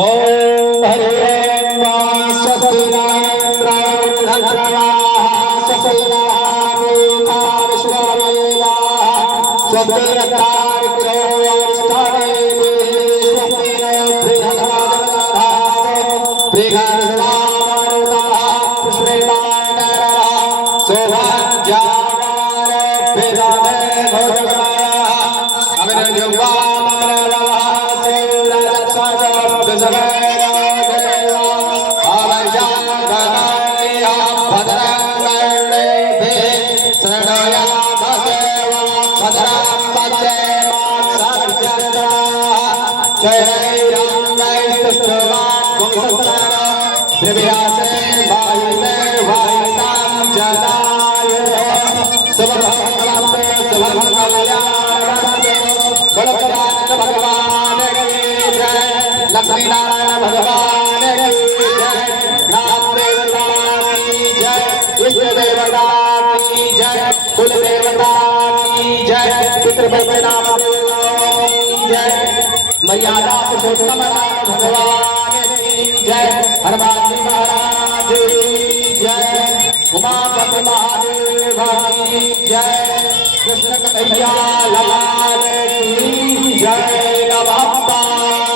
ओम हरे स्वस्ति न इंद्रो स्वस्ति नः स्वस्ति नस्तार्क्ष्यो अरिष्टानेमिः स्वस्ति न बृहस्पतिर्दधातु बृहस्पतिर्मारुतः पुष्पेणानरः सौभाग्यवान् भोजनाय अग्निजुह्वामरवः लक्ष्मी नारायण भगवान की जय, ग्राम देवता की जय, इष्ट देवता की जय, कुल देवता की जय, पितृदेवता की जय, मर्यादा पुरुषोत्तम राम भगवान की जय, हनुमान महाराज की जय, उमापति महादेव की जय, कृष्ण कन्हैया लाल की जय। नमः